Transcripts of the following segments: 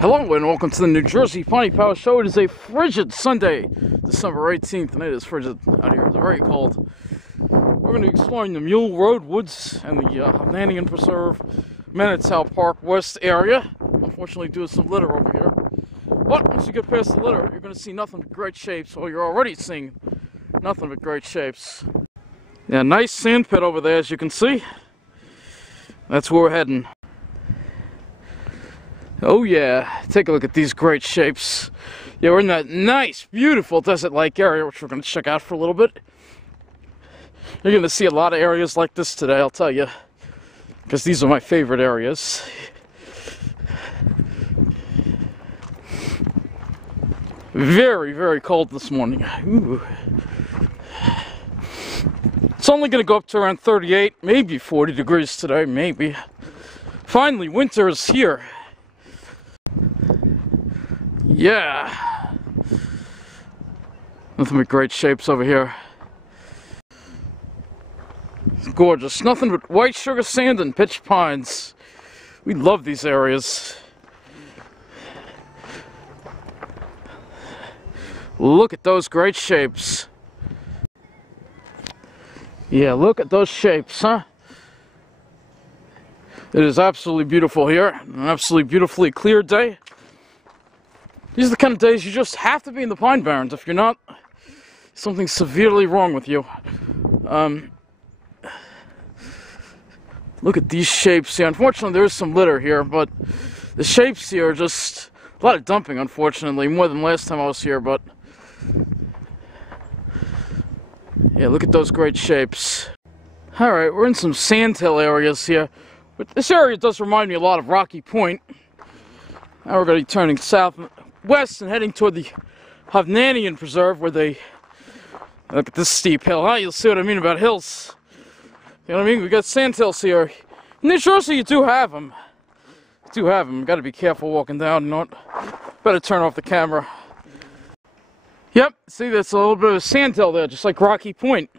Hello and welcome to the New Jersey Piney Power Show. It is a frigid Sunday, December 18th, and it is frigid out here. It's very cold. We're going to be exploring the Mule Road woods and the Hovnanian Preserve, Manitou Park West area. Unfortunately, due to some litter over here. But once you get past the litter, you're going to see nothing but great shapes. Well, you're already seeing nothing but great shapes. Yeah, nice sand pit over there, as you can see. That's where we're heading. Oh yeah, take a look at these great shapes. Yeah, we're in that nice, beautiful desert-like area, which we're going to check out for a little bit. You're going to see a lot of areas like this today, I'll tell you. Because these are my favorite areas. Very, very cold this morning. Ooh. It's only going to go up to around 38, maybe 40 degrees today, maybe. Finally, winter is here. Yeah, nothing but great shapes over here. It's gorgeous. Nothing but white sugar sand and pitch pines. We love these areas. Look at those great shapes. Yeah, look at those shapes, huh? It is absolutely beautiful here. An absolutely beautifully clear day. These are the kind of days you just have to be in the Pine Barrens. If you're not, something's severely wrong with you. Look at these shapes here. Unfortunately, there is some litter here, but the shapes here are just a lot of dumping, unfortunately, more than last time I was here, but yeah, look at those great shapes. Alright, we're in some sandhill areas here, but this area does remind me a lot of Rocky Point. Now we're going to be turning southwest and heading toward the Hovnanian Preserve, where they look at this steep hill. Huh? You'll see what I mean about hills. You know what I mean? We got sandhills here. In New Jersey, you do have them. You do have them. You got to be careful walking down. You know what? Better turn off the camera. Yep. See, there's a little bit of a sandhill there, just like Rocky Point.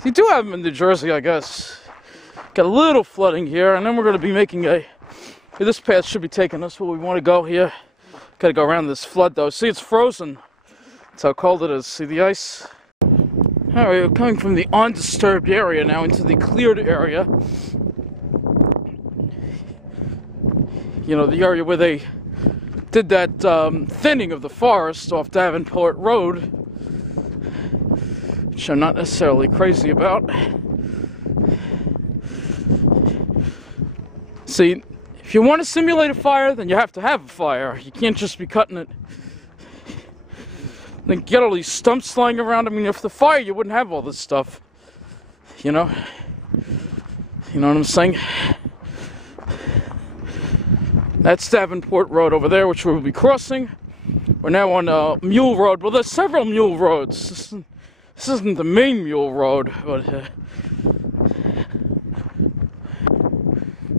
So you do have them in New Jersey, I guess. Got a little flooding here, and then we're going to be making a. This path should be taking us where we want to go here. Gotta go around this flood though. See, it's frozen. That's how cold it is. See the ice? Alright, we're coming from the undisturbed area now into the cleared area. You know, the area where they did that thinning of the forest off Davenport Road, which I'm not necessarily crazy about. See, if you want to simulate a fire, then you have to have a fire. You can't just be cutting it. Then get all these stumps lying around. I mean, if the fire, you wouldn't have all this stuff. You know? You know what I'm saying? That's Davenport Road over there, which we'll be crossing. We're now on Mule Road. Well, there's several Mule Roads. This isn't the main Mule Road, but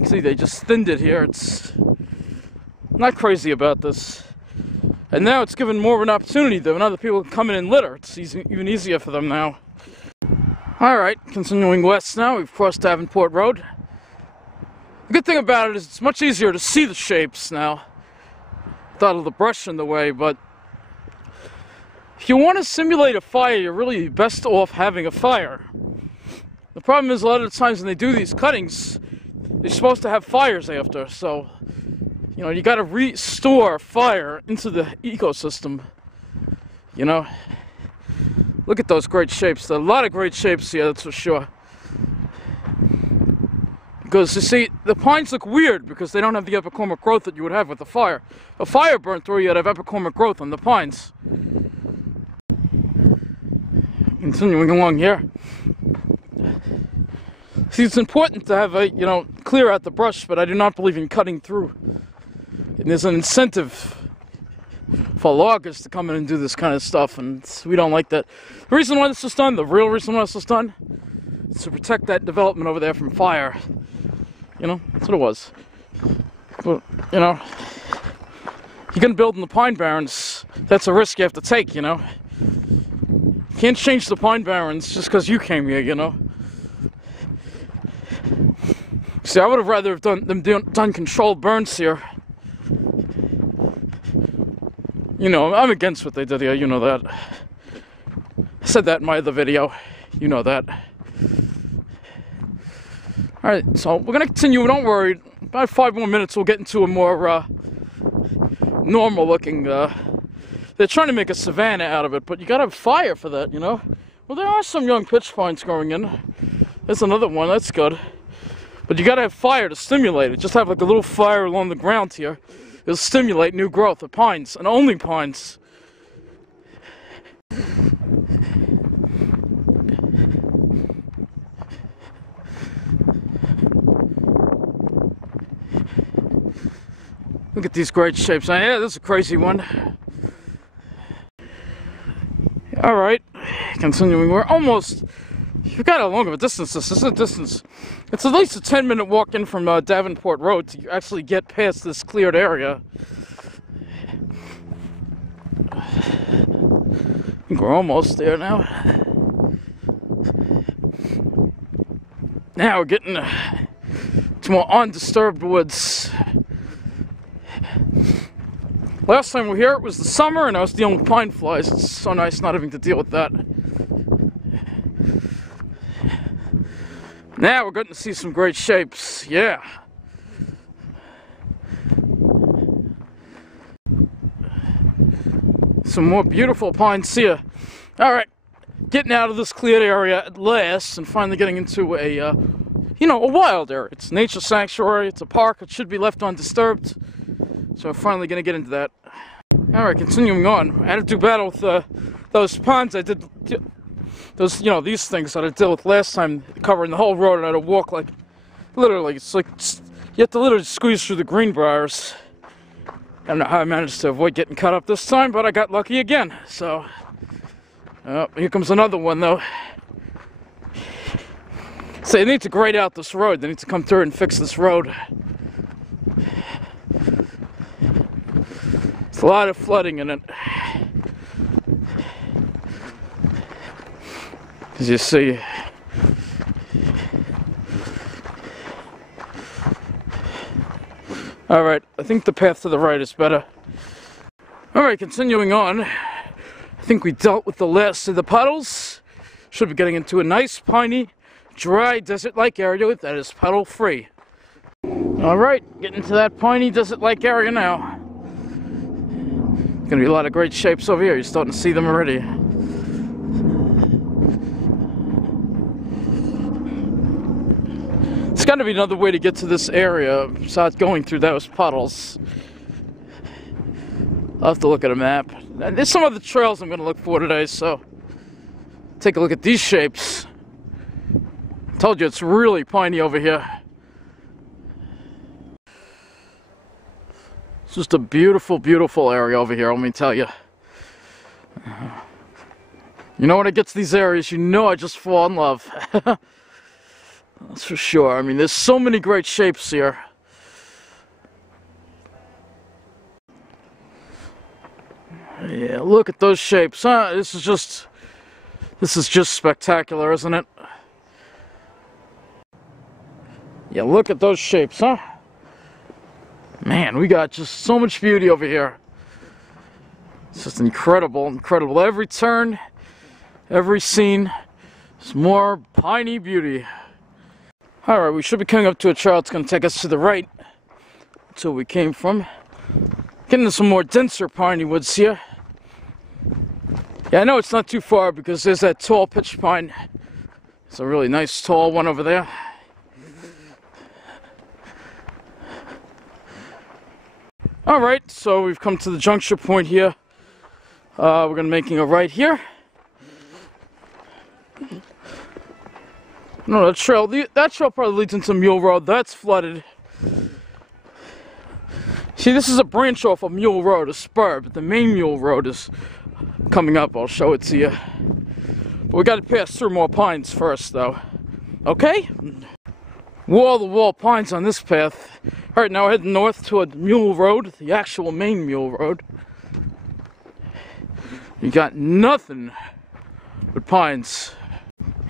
see, they just thinned it here. It's not crazy about this. And now it's given more of an opportunity though, and other people can come in and litter. It's even easier for them now. Alright, continuing west now, we've crossed Davenport Road. The good thing about it is it's much easier to see the shapes now, without all the brush in the way, but if you want to simulate a fire, you're really best off having a fire. The problem is a lot of the times when they do these cuttings, they're supposed to have fires after, so, you know, you gotta restore fire into the ecosystem, you know. Look at those great shapes. There are a lot of great shapes here, that's for sure. Because, you see, the pines look weird because they don't have the epicormic growth that you would have with a fire. If a fire burnt through, you'd have epicormic growth on the pines. Continuing along here. See, it's important to have you know, clear out the brush, but I do not believe in cutting through. And there's an incentive for loggers to come in and do this kind of stuff, and we don't like that. The reason why this was done, the real reason why this was done, is to protect that development over there from fire. You know, that's what it was. But, you know, you're gonna build in the Pine Barrens, that's a risk you have to take, you know. You can't change the Pine Barrens just because you came here, you know. See, I would have rather have done controlled burns here. You know, I'm against what they did here, you know that. I said that in my other video, you know that. Alright, so we're gonna continue, don't worry. About 5 more minutes we'll get into a more normal looking, they're trying to make a savanna out of it, but you gotta have fire for that, you know? Well, there are some young pitch pines growing in. There's another one, that's good. But you gotta have fire to stimulate it. Just have like a little fire along the ground here. It'll stimulate new growth of pines, and only pines. Look at these great shapes. Yeah, this is a crazy one. Alright, continuing. We're almost... You've got how long of a distance this is. A distance. It's at least a 10-minute walk in from Davenport Road to actually get past this cleared area. I think we're almost there now. Now we're getting to more undisturbed woods. Last time we were here, it was the summer, and I was dealing with pine flies. It's so nice not having to deal with that. Now we're getting to see some great shapes. Yeah. Some more beautiful pines here. Alright, getting out of this cleared area at last, and finally getting into a, you know, a wild area. It's a nature sanctuary, it's a park, it should be left undisturbed. So we're finally going to get into that. Alright, continuing on. I had to do battle with those ponds I did, those, you know, these things that I dealt with last time, covering the whole road, and I had to walk like, literally, it's like, you have to literally squeeze through the greenbriers. I don't know how I managed to avoid getting cut up this time, but I got lucky again, so. Oh, here comes another one, though. So they need to grade out this road. They need to come through and fix this road. There's a lot of flooding in it. As you see. Alright, I think the path to the right is better. Alright, continuing on. I think we dealt with the last of the puddles. Should be getting into a nice, piney, dry, desert-like area that is puddle-free. Alright, getting to that piney, desert-like area now. Gonna be a lot of great shapes over here. You're starting to see them already. There's got to be another way to get to this area besides going through those puddles. I'll have to look at a map. And there's some other trails I'm going to look for today, so take a look at these shapes. I told you it's really piney over here. It's just a beautiful, beautiful area over here, let me tell you. You know, when I get to these areas, you know I just fall in love. That's for sure. I mean, there's so many great shapes here. Yeah, look at those shapes, huh? This is just spectacular, isn't it? Yeah, look at those shapes, huh? Man, we got just so much beauty over here. It's just incredible, incredible. Every turn, every scene, there's more piney beauty. Alright, we should be coming up to a trail that's going to take us to the right. That's where we came from. Getting to some more denser piney woods here. Yeah, I know it's not too far because there's that tall pitch pine. It's a really nice tall one over there. Alright, so we've come to the juncture point here. We're going to be making a right here. No, that trail probably leads into Mule Road. That's flooded. See, this is a branch off of Mule Road, a spur, but the main Mule Road is coming up. I'll show it to you. But we got to pass through more pines first, though. Okay? Wall-to-wall pines on this path. Alright, now we're heading north toward Mule Road, the actual main Mule Road. You got nothing but pines.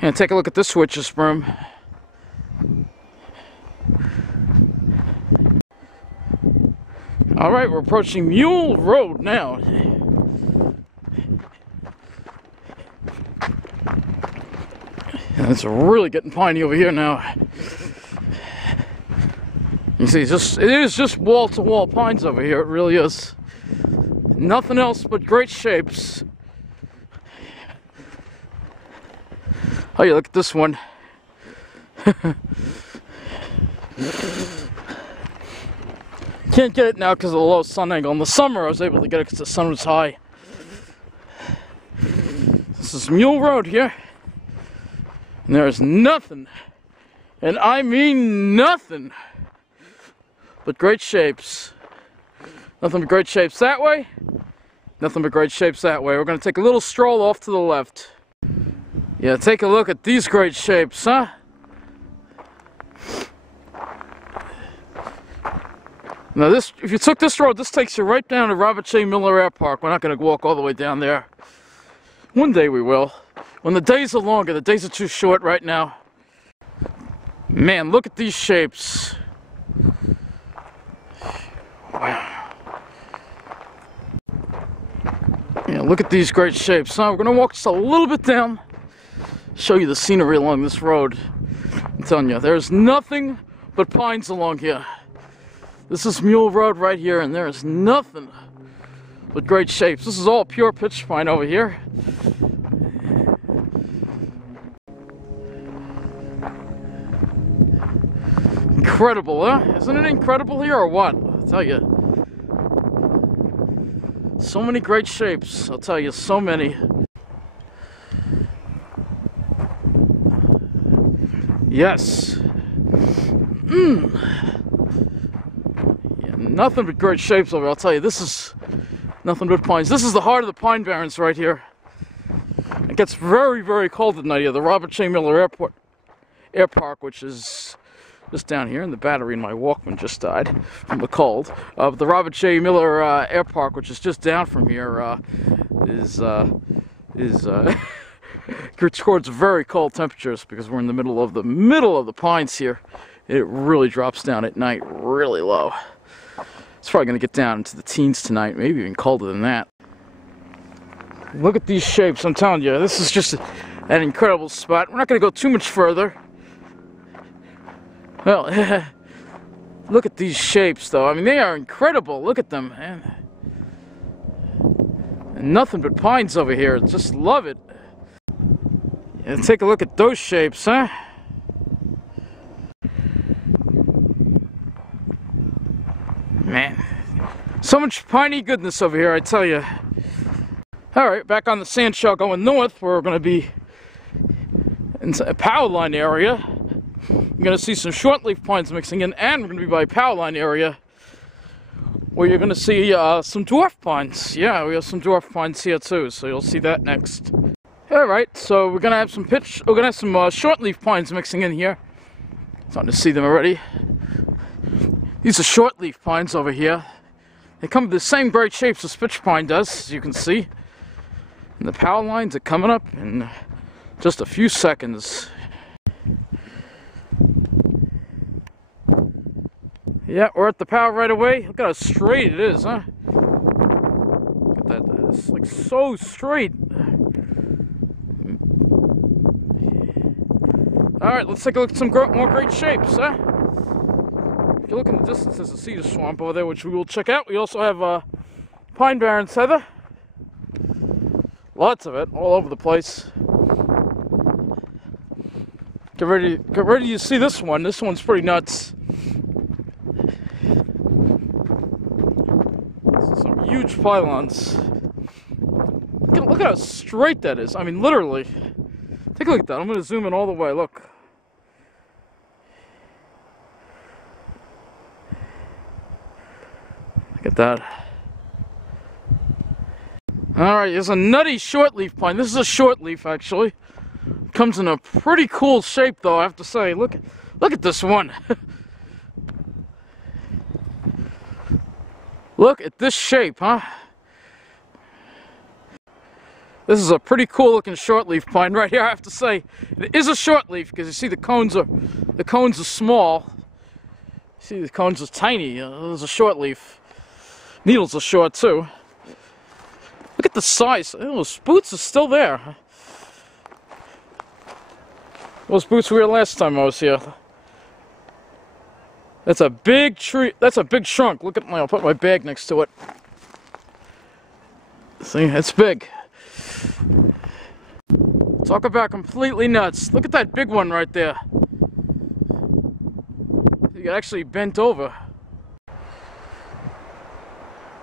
And take a look at this witch's broom. Alright, we're approaching Mule Road now. It's really getting piney over here now. You see, it is just wall-to-wall pines over here. It really is. Nothing else but great shapes. Oh, yeah, look at this one. Can't get it now because of the low sun angle. In the summer, I was able to get it because the sun was high. This is Mule Road here. And there's nothing, and I mean nothing, but great shapes. Nothing but great shapes that way. Nothing but great shapes that way. We're going to take a little stroll off to the left. Yeah, take a look at these great shapes, huh? Now this, if you took this road, this takes you right down to Robert J. Miller Air Park. We're not going to walk all the way down there. One day we will. When the days are longer, the days are too short right now. Man, look at these shapes. Wow. Yeah, look at these great shapes. Huh? We're going to walk just a little bit down, show you the scenery along this road. I'm telling you, there's nothing but pines along here. This is Mule Road right here, and there is nothing but great shapes. This is all pure pitch pine over here. Incredible, huh? Isn't it incredible here or what? I'll tell you. So many great shapes. I'll tell you, so many. Yes. Yeah, nothing but great shapes over here. I'll tell you, this is nothing but pines. This is the heart of the Pine Barrens right here. It gets very, very cold at night here. The Robert J. Miller Air Park, which is just down here, and the battery in my Walkman just died from the cold. The Robert J. Miller Air Park, which is just down from here, records very cold temperatures because we're in the middle of the pines here. It really drops down at night really low. It's probably going to get down into the teens tonight, maybe even colder than that. Look at these shapes, I'm telling you, this is just an incredible spot. We're not going to go too much further. Well, look at these shapes, though. I mean, they are incredible. Look at them, man. And nothing but pines over here. Just love it. And take a look at those shapes, huh? Man, so much piney goodness over here, I tell you. Alright, back on the sand shell going north, we're going to be in a power line area. You're going to see some shortleaf pines mixing in, and we're going to be by a power line area where you're going to see some dwarf pines. Yeah, we have some dwarf pines here too, so you'll see that next. Alright, so we're going to have some shortleaf pines mixing in here. Starting to see them already. These are shortleaf pines over here. They come with the same great shapes as pitch pine does, as you can see. And the power lines are coming up in just a few seconds. Yeah, we're at the power right away. Look at how straight it is, huh? Look at that. It's like so straight. Alright, let's take a look at some more great shapes, huh? If you look in the distance, there's a cedar swamp over there, which we will check out. We also have Pine Barrens heather. Lots of it, all over the place. Get ready to see this one. This one's pretty nuts. Some huge pylons. Look at how straight that is. I mean, literally. Take a look at that. I'm going to zoom in all the way. Look. Look at that. Alright, there's a nutty shortleaf pine. This is a shortleaf, actually. Comes in a pretty cool shape, though, I have to say. Look at this one. Look at this shape, huh? This is a pretty cool looking shortleaf pine right here, I have to say. It is a shortleaf because you see the cones are small. See, the cones are tiny. There's a shortleaf. Needles are short too. Look at the size. Oh, those boots are still there. Those boots we were last time I was here. That's a big tree. That's a big trunk. Look at me. I'll put my bag next to it. See, it's big. Talk about completely nuts. Look at that big one right there. You actually bent over.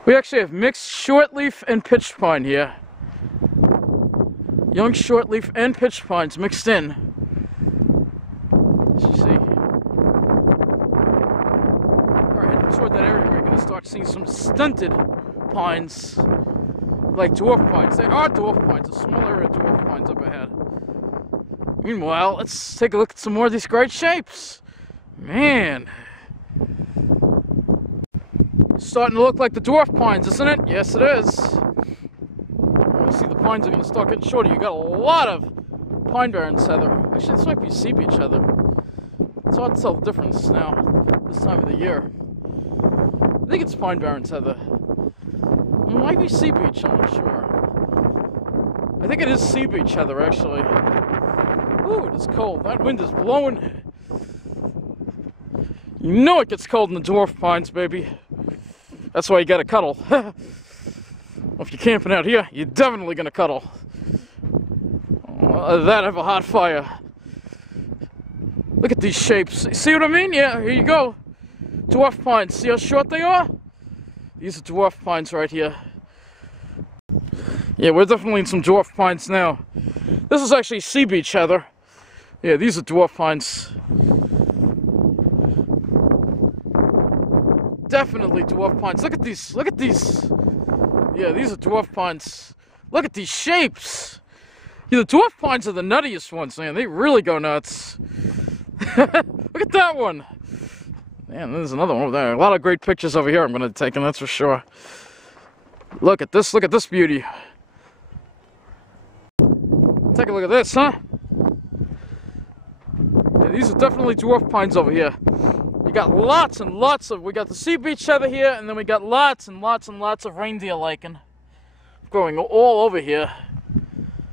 We actually have mixed shortleaf and pitch pine here. Young shortleaf and pitch pines mixed in. As you see. Alright, heading toward that area, we're going to start seeing some stunted pines. Like dwarf pines. They are dwarf pines. A small area of dwarf pines up ahead. Meanwhile, let's take a look at some more of these great shapes. Man. It's starting to look like the dwarf pines, isn't it? Yes, it is. You see the pines are going to start getting shorter. You got a lot of pine barrens heather. Actually, this might be sea beach heather. It's hard to tell the difference now, this time of the year. I think it's pine barrens heather. It might be sea beach, I'm not sure. I think it is sea beach heather, actually. Ooh, it is cold. That wind is blowing. You know it gets cold in the dwarf pines, baby. That's why you gotta cuddle. If you're camping out here, you're definitely gonna cuddle. That have a hot fire. Look at these shapes. See what I mean? Yeah, here you go. Dwarf pines. See how short they are? These are dwarf pines right here. Yeah, we're definitely in some dwarf pines now. This is actually sea beach heather. Yeah, these are dwarf pines. Definitely dwarf pines. Look at these. Look at these. Yeah, these are dwarf pines. Look at these shapes. Yeah, the dwarf pines are the nuttiest ones, man. They really go nuts. Look at that one. Man, there's another one over there. A lot of great pictures over here I'm going to take, and that's for sure. Look at this. Look at this beauty. Take a look at this, huh? Yeah, these are definitely dwarf pines over here. We got lots and lots of, we got the sea beach heather here, and then we got lots and lots and lots of reindeer lichen growing all over here.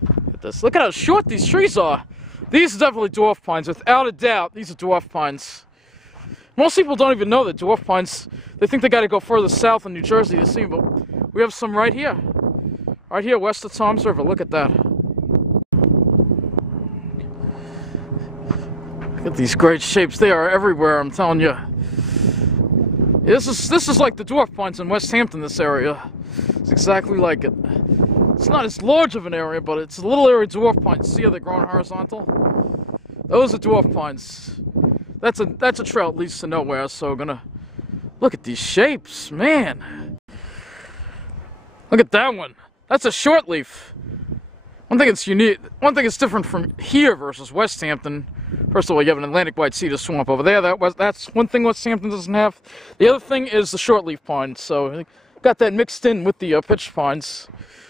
Look at this. Look at how short these trees are. These are definitely dwarf pines, without a doubt. These are dwarf pines. Most people don't even know that dwarf pines, they think they got to go further south in New Jersey to see them, but we have some right here. Right here, west of Toms River. Look at that. Look at these great shapes. They are everywhere, I'm telling you. This is like the dwarf pines in West Hampton, this area. It's exactly like it. It's not as large of an area, but it's a little area of dwarf pines. See how they're growing horizontal? Those are dwarf pines. That's a trail that leads to nowhere, so we're gonna look at these shapes, man. Look at that one. That's a shortleaf. One thing it's unique, one thing it's different from here versus West Hampton. First of all, you have an Atlantic white cedar swamp over there. That's one thing West Hampton doesn't have. The other thing is the shortleaf pine. So got that mixed in with the pitch pines.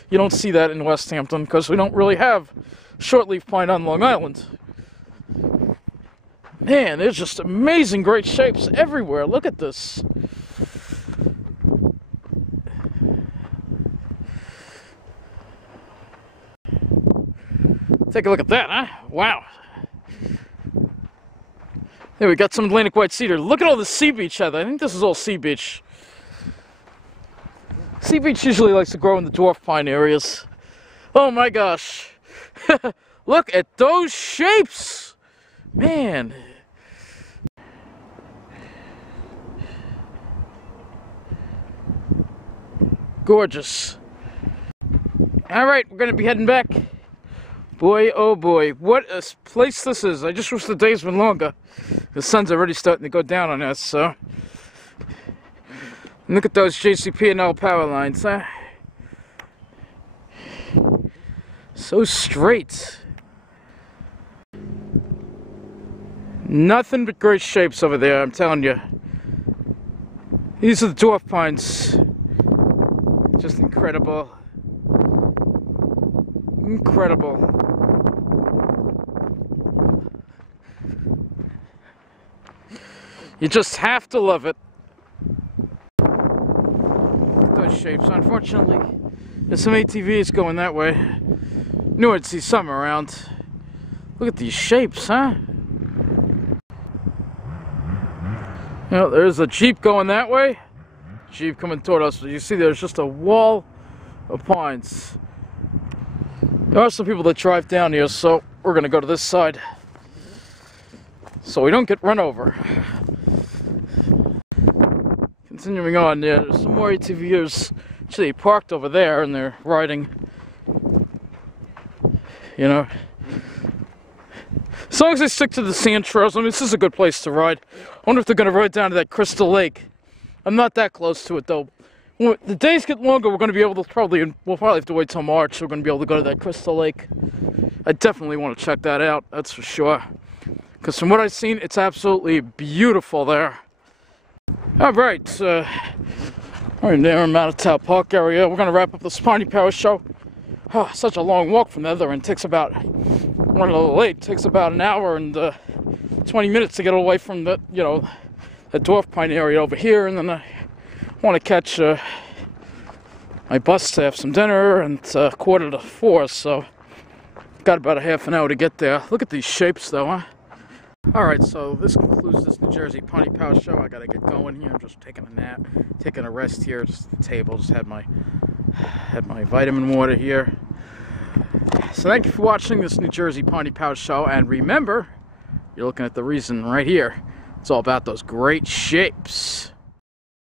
You don't see that in West Hampton because we don't really have shortleaf pine on Long Island. Man, there's just amazing great shapes everywhere. Look at this. Take a look at that, huh? Wow. There we got some Atlantic white cedar. Look at all the sea beach heather. I think this is all sea beach. Sea beach usually likes to grow in the dwarf pine areas. Oh my gosh. Look at those shapes. Man. Gorgeous. Alright, we're going to be heading back. Boy, oh boy, what a place this is. I just wish the days were longer. The sun's already starting to go down on us, so. Look at those JCP&L power lines, huh? So straight. Nothing but great shapes over there, I'm telling you. These are the dwarf pines. Just incredible. Incredible. You just have to love it. Those shapes. Unfortunately, there's some ATVs going that way. Knew I'd see some around. Look at these shapes, huh? You know, there's a Jeep going that way. Jeep coming toward us. You see there's just a wall of pines. There are some people that drive down here, so we're going to go to this side so we don't get run over. Continuing on, yeah, there's some more ATVers actually parked over there and they're riding, you know. As long as they stick to the sand trails, I mean, this is a good place to ride. I wonder if they're going to ride down to that Crystal Lake. I'm not that close to it, though. When the days get longer, we're going to be able to we'll probably have to wait till March. We're going to be able to go to that Crystal Lake. I definitely want to check that out, that's for sure. Because from what I've seen, it's absolutely beautiful there. Alright, we're in there in Manitou Park area. We're going to wrap up this Piney Power show. Oh, such a long walk from the other end. Takes about, running a little late, takes about an hour and 20 minutes to get away from the, you know, the dwarf pine area over here. And then I want to catch my bus to have some dinner, and 3:45, so got about a half an hour to get there. Look at these shapes though, huh? Alright, so this concludes this New Jersey Piney Power show. I gotta get going here. I'm just taking a nap, taking a rest here, just at the table, just had my vitamin water here. So thank you for watching this New Jersey Piney Power show, and remember, you're looking at the reason right here. It's all about those great shapes.